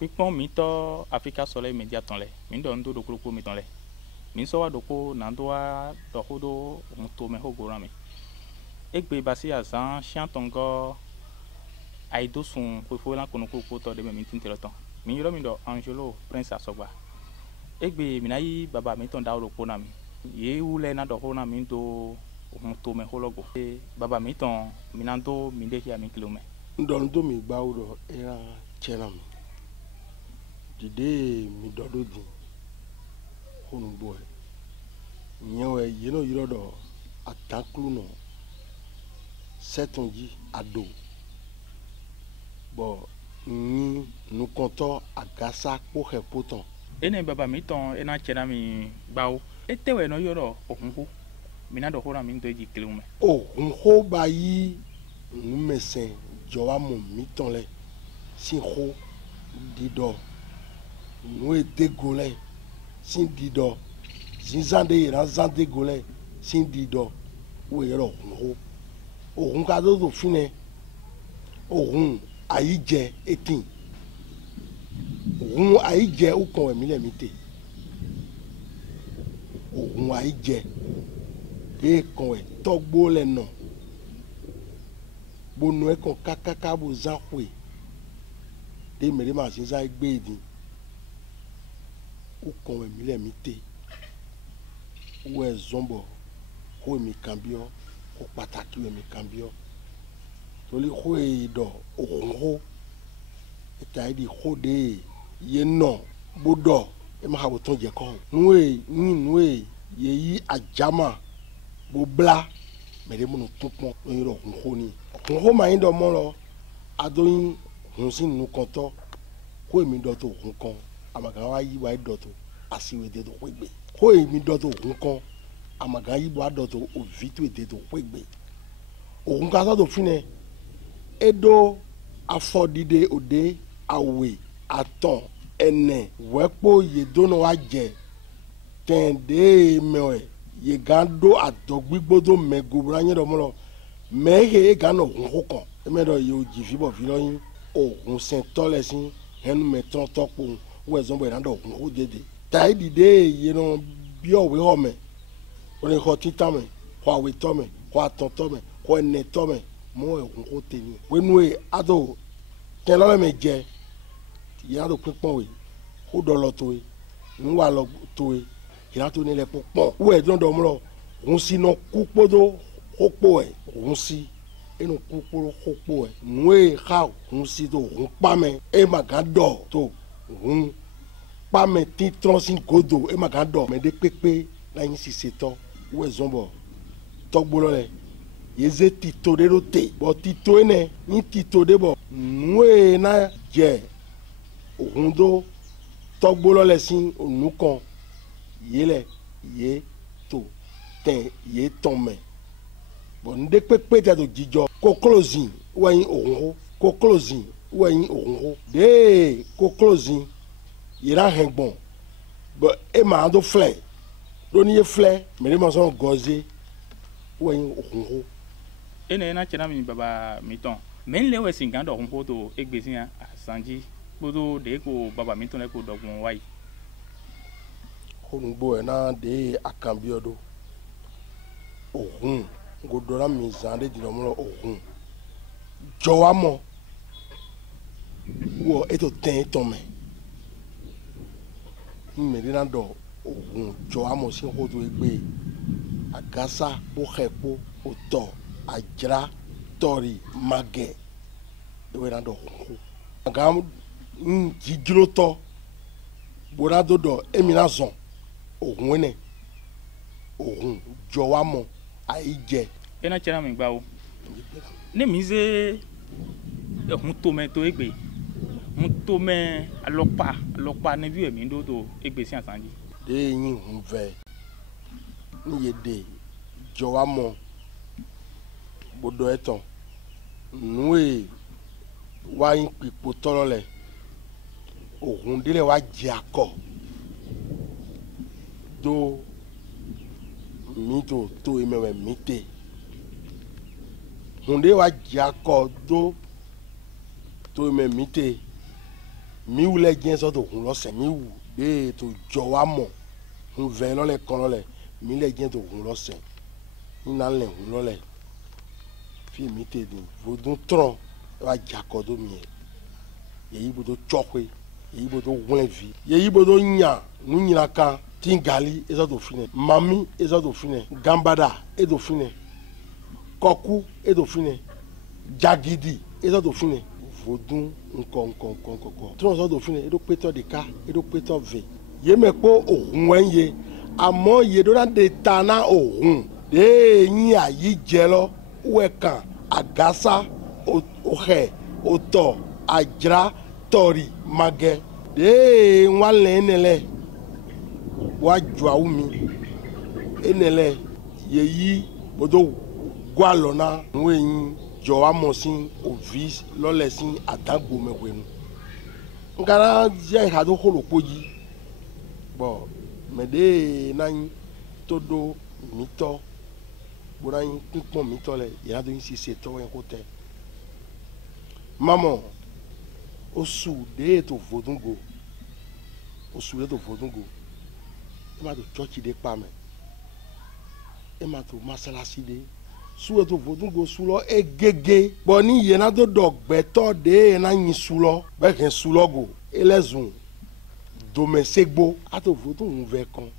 Pípọ́n mi tọ́ Africa Soleil Media tán lẹ̀, mi dọ̀ ń do dokolo mi tán lẹ̀. Mi sọ wa doko na do wa doko do un to me ho goran mi. Egbe basi azan chantongo aido sun fofo la kono ko to de me mi tin telotan. Mi yoro mi do Angelo Prince Asogba. Egbe mi na yi baba mi ton da ro ko na mi. Ye ule na do ho na mi do un to me ho logo. Baba mi ton mi na do mi de ya mi kilome. Ndon do mi gba uro era chena mi. Dide mi dodo di honu boy nyewe yeno yirodo atanklu no setonji ado bo ni nukonto agasa po hepoton Ene baba mi ton ena chena mi gbawo etewe no yoro ohunhu mi na do hora mi do ji kilome. Ohunho ba yi numesen jowa mo mi ton le si ho dido nous dégolé sin dido zinzande ira zande golé sin dido wo yero ohun ka do fine ohun ayije etin ohun ayije o kan emi le mi te ohun ayije de kan e togbo le na bonu e kan kakaka bo zanwe de mere ma zinza egbe idin o com Emília Mite o zombo o mi cambio o pataki o mi cambio toli ho do o ho eta di ho de ye no bodo e ma ha boton je kon nue ye yi ajama bo bla me de mo tun pon no ro ho ni ho ma yin do mo lo adoyin hun sin nu konto ko emi do to hun kon amaga wa yi wa doto asiwe de do pegbe ko emi doto ohun kan amaga yi wa doto o vitu de do pegbe ohun ka so do fine edo afodide ode awe aton ene wepo ye dono wa je tende mewe ye gando adogbigbodo megobra yin do mo lo mehe gano ohun kan emedo ye oji fibo filoyin ohun sen tolesin henu meton topo wo zombo ina do ho dede tai dide ye no bi owe ho me oni ho tita me ho awe to me ho aton to me ho ene to me mo e ho teni we nu e ado ke lo me je ya do pipon we ho do lo to e nwa lo to e ira to ni le popon we don do mo lo hun si no kupodo ho po e hun si enu kuporo ho po e nu e ha hun si do hun pa me e maga do to hun pa me ti transin godo e maga do me de pepe la yin si seto we zombo togbolo le yeze tito de rote bo tito ene ni tito de bo nwe na je ohun do togbolo le sin onu kan yele ye to ten ye ton me bo nde pepe te do jijo ko closing we yin ohun ko closing we yin ohun de ko closing ira hengbon bo e ma do fle do ni fle me ma so goze we yin ohun Ene na chena mi baba mi ton men le we singa do hun to egbesi a sanji bodo de ko baba mi ton le ko dogun wai honugbo e na de akambiodo ohun godora mi zande di no ohun jowa mo wo eto ten ton me mi ri na do ohun jowa mo si ho do egbe agasa bo hepo oto ajra tori mage we na do ohun agam jijiro to bora dodo emi na zon ohun ene ohun jowa mo aije ena chena mi gbawo ne mi ze ehun to me to egbe hun to me alopa ne bi emi do to egbesi a sanji de yin hun ve ni ye de jowa mo bodo eton nue wa yin pipo toro le ohun dele wa je ako do mi to emewe mite hunde wa je ako do to eme mite mi wu le dze sɔ to hun lɔ sɛ mi wu de to dzɔ wa mɔ hun vɛ lɔ le kɔn lɔ le mi le dze to hun lɔ sɛ yina le hun lɔ le fi mi te di vodun trɔ wa dza kɔ do mi yɛ yeyi bo do tsɔkoe yeyi bo do wlɛ vi yeyi bo do nya nu nyina kan tingali ezɔ to fi ne mami ezɔ to fi ne gambada edo fi ne kɔku edo fi ne jagidi ezɔ to fi ne vodun nkɔ tí wọn sọ tó fi ne eɖo pétɔ ɖeka eɖo pétɔ ve yéme kpɔ ohun wɛnye amɔ yeɖona de ta na ohun de nyi ayi dze lɔ wɛkan agasa oxɛ otɔ adzra tɔri magɛ de ŋua lɛ ene lɛ wa dzɔawu mi ene lɛ yeyi bodo gua lɔ na nu enyi dzɔ wa mɔ si ovi lɔlɛ si adagbo me wenu nkara zia yi ha do xolo kpo dzi bɔn mɛ de nanyi to do mitɔ bo nanyi kpɔn mitɔ lɛ yina do yin sise tɔ yɛ ko tɛ mamɔ osu de to vodungo osu de to vodungo ema to tsɔtsi de kpa mɛ ema to masalasi de su eto vodungo su lɔ egege bɔn ni yena do dɔgbɛtɔ de yena nyi su lɔ bɛ kɛ su lɔ go ele zun domesegbo ato vodungo vɛ kɔn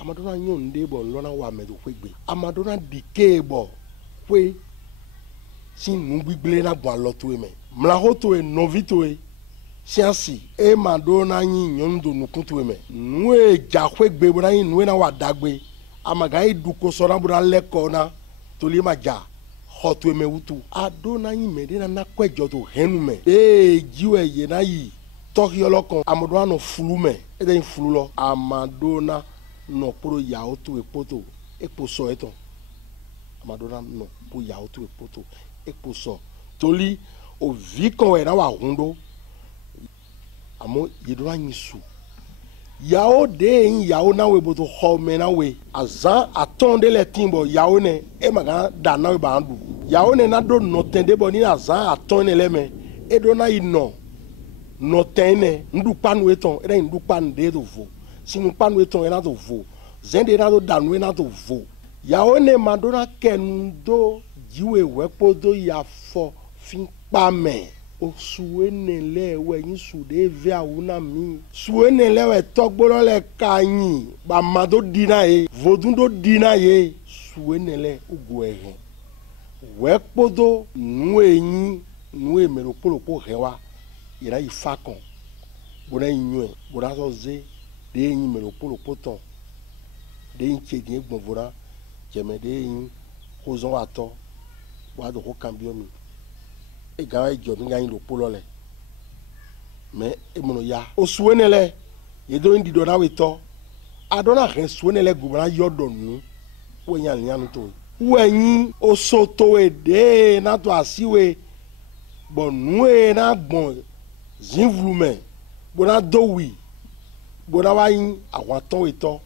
amadona nyɔnu de bɔ lɔna wa mɛ do ƒe gbe amadona dike bɔ ƒe si nu gbigble na gbɔn alɔ to ye mɛ mlaho to ye nɔvi to ye siasi ema do na nyi nyɔnu do nukun to ye mɛ nu ye dza ƒe gbe bo na nyi nu ye na wa dagbe amaga yi du kosɔ na bo na lɛ kɔ na toli ma dza xɔtu eme wutu ado na nyi mɛ de na nakɔ ɛdzɔ to hɛnu mɛ ee dziwɛ ye na yi tɔxiyɔlɔ kɔn amedo anɔ fulu mɛ ede nyi fulu lɔ amado na nɔ kporo yawo to ekpoto ekpo sɔ etɔ amado na nɔ kpo yawo to ekpoto ekpo sɔ toli ovi kɔn wɛ na wa hun do amo yedo na nyi su yawo de yin yawo na we boto xɔ mɛ na we azã atɔn de le tin bɔ yawo ne e ma gã da na we ba du yawo ne na do nɔtɛn de bɔ ni azã atɔn ne lɛ mɛ e do na yi nɔ nɔtɛn ne nuɖukpanu etɔn e na yi nuɖukpanu de to vo sinukpanu etɔn e na to vo zɛn de na to danu e na to vo yawo ne ma do na kɛnu do dziwe wɛkpo do yafɔ fi kpa mɛ. O suwene lɛ wɛ nyi su de ve awu na mi suwene lɛ wɛ tɔgbɔlɔ lɛ ka nyi bama do di na ye vodun do di na ye suwene lɛ ugo ɛhɛn wɛ kpodo nu enyi nu emelo kpolokpo hɛ wa yina yi fa kɔn bona yi nyɔɛ bona sɔ ze de enyi melo kpolokpo tɔn de enyi tse die gbɔn bona jɛmɛ de enyi ko zɔn wa tɔ wa do ko kambiɔ mi. Ega edzɔ mi ganyi do kpolɔ lɛ mɛ emuno ya o suwene lɛ yedo ŋdi do na we tɔ aɖɔ na hɛn suwene lɛ goma na yɔ dɔ nu wo nya lianu to wo enyi o so to we de na to asi we bɔn nu ye na gbɔn zinvlu mɛ bona do wi bona wa yin awatɔ we tɔ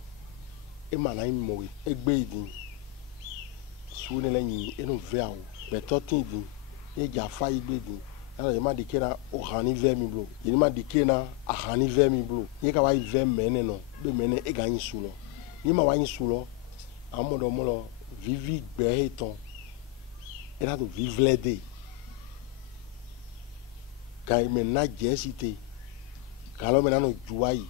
ema na yin mɔ we egbe yi di suwene lɛ nyi eno ve awo bɛtɔ ti di. Ye jafa yi gbe di ala ye ma dike na ohani vɛ mi blo ye ma dike na ahani vɛ mi blo ye ka wa yi vɛ mɛne nɔ be mɛne e ga yin su lɔ ye ma wa yin su lɔ amɔdɔ mɔlɔ vivi gbɛ he tɔn e na to vivlɛ de ka mɛ na dze si te kalɔ mɛ na nɔ juwa yi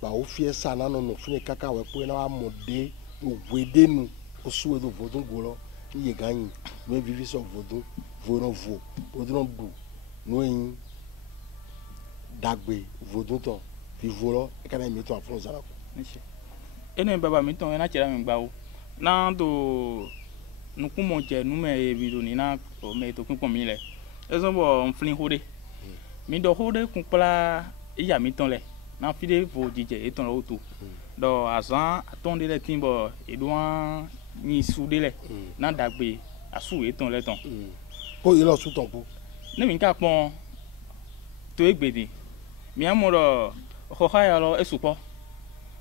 ba wo fie sa na nɔ nɔ fi ne kaka wɛ kpo na wa mɔ de o we de nu o su edo vodun go lɔ iye ga yin mɛ vivi sɔ vodun. Vodun vo vodun du nu yin dagbe vodun tɔn vivo lɔ e kana mi tɔn afɔ zara ko. Ene baba mi tɔn ena cɛla mi gba o na do nukumɔ jɛ numɛ ebi do ni na mɛ to kpɔn mi lɛ ezɔn bɔ nfili ho de mi dɔ ho de kun kpla eya mi tɔn lɛ na fi de vo dzidze etɔn lɛ o to dɔ azã atɔn de lɛ tin bɔ edoa nyi su de lɛ na dagbe asu etɔn lɛ tɔn. Ko yi lɔ su tɔn ko. Ne mi ka kpɔn to egbedi miamɔ dɔ xɔxa ya lɔ esu kpɔ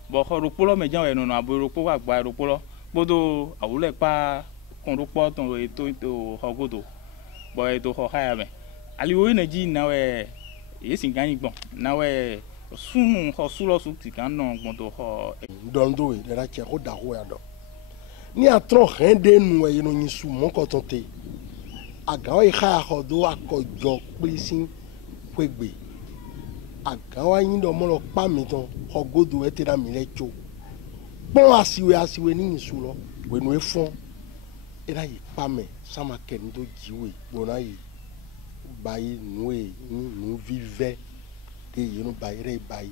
bɔn xɔ ɖokpo lɔ me dze wɔ enɔnɔ abo ɖokpo wa gba ɖokpo lɔ kpodo awu lɛ kpa kɔn ɖokpo tɔn eto xɔ godo bɔn eto xɔxa ya me aliwo yi ne dzi na wɛ esi ganyi gbon na we sunu ho sulo su ti kan no gbon to ho dondo e ra che ko da ho ya do ni atro rende nu e no nyisu mo ko tonte agawa i kha ho do akojo prisin kwegbe agawa yin do mo lo pa mi ton ogodo e ti ra mi le cho pon asiwe ni nyisu lo we nu e fon e ra yi pa me sama ken do jiwe bona yi bayi nue nu vive de yinu bayi re bayi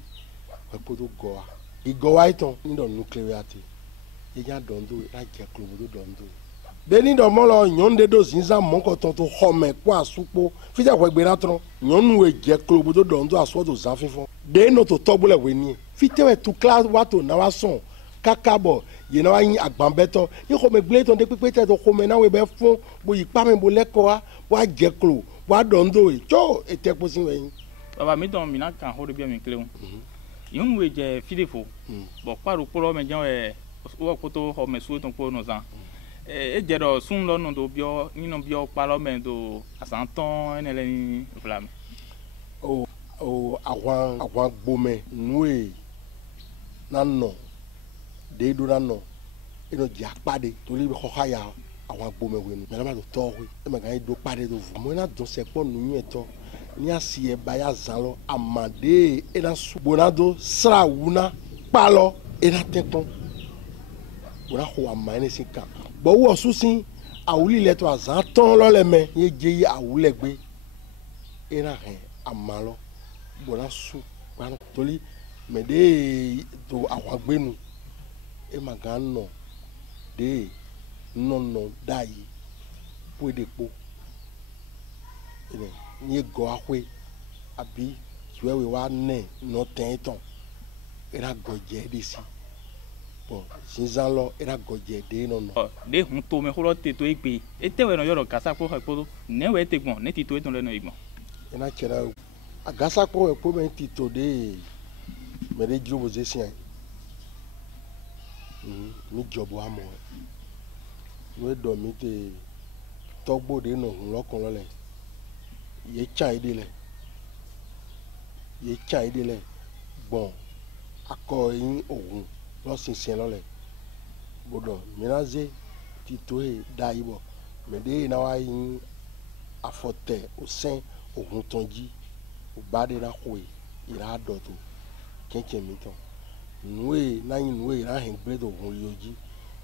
wepo goa igowa iton ni do nuclear ati eja dondo la je klobo do dondo de ni do mo lo nyonde do zinza mo ko ton to home ko asupo fija ko gbe ratron nyonu we je klobo do dondo aso do zan fifon de no to tobule we ni fite we to class wato na wa son kakabo ye na wa yin agbanbeto yi ko me gble ton de pepe te to ko me na we be fun bo yi pa me bo leko wa je klo wa dondo e cho ete posin we baba mi don mi na kan ho de bi mi kleun yun we je filefo bo paru polo me jan e wo poto ho me su ton po no zan e je do sun lo no do bio ni no bio palo me do asanton enele ni vlam o àwọn gbome nue na no de do na no ino je apade tori bi ko ya àwọn gbome we nu me ma do to we e ma gan do pade do vu mo na don se po nu eto ni asi e ba ya zan lo amade e na su bonado sra wuna palo e na teton bona ho amane sin kan bo wo susin awuli le to azan ton lo le me ye je awule gbe e na hen amalo bona su pan toli me de to àwọn gbenu e ma gan no de no dai po de po ni go ahwe abi wewe wa ne no tenton era goje de si bon sinzan lo era goje de no de hun to me holo te to ipe ete we no yoro kasa po hepo ne we te gbon ne ti to eton le no igbon ena chera agasa po epo me ti to de me de juro position mi jobo amo we do mi te togbo de no hun lokon lo le ye cha idile bon akọ yin ogun lo sinsin lo le bodo miraze ti to e da ibo me de na wa yin afote osen ogun tonji o ba de na ko ira doto kenken mi ton nue na yin nue ra hen gbe ogun yoji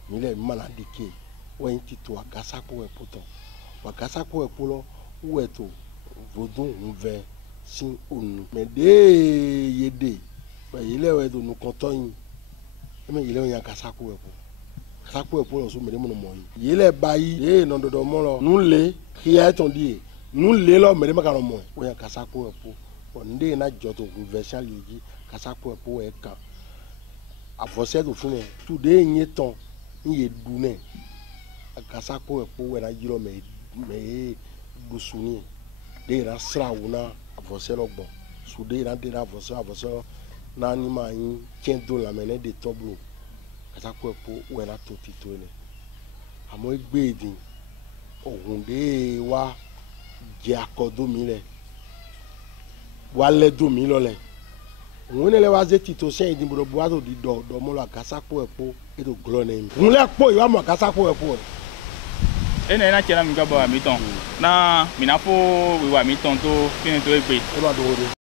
mi le mana dike wo yin ti to agasapo e poto agasapo e polo ueto vodun nve sin onu me de yede ba ile we do nu konto yin e me ile yan kasaku epo lo so me de mo mo yin ile ba yi e no dodo mo lo nu le kia ton die nu le lo me de ma kan mo o yan kasaku epo o nde na joto version yoji kasaku epo e kan avose do fun e today yin ton yin du ne kasaku epo we na jiro me busuni de ra sra wuna avose lo gbon su de ra avose na ni ma yin kendo la mene de toblo kasaku epo we na to tito ne amo egbe edin ogun de wa je akodo mi le wa le do mi lo le won le wa ze tito sen edin bro bo wa to di do mo lo kasaku epo e to glo ne won le po yo mo kasaku epo ene na chena mi gabo mi ton na mi na fo we wa mi ton to kini to egbe e ba do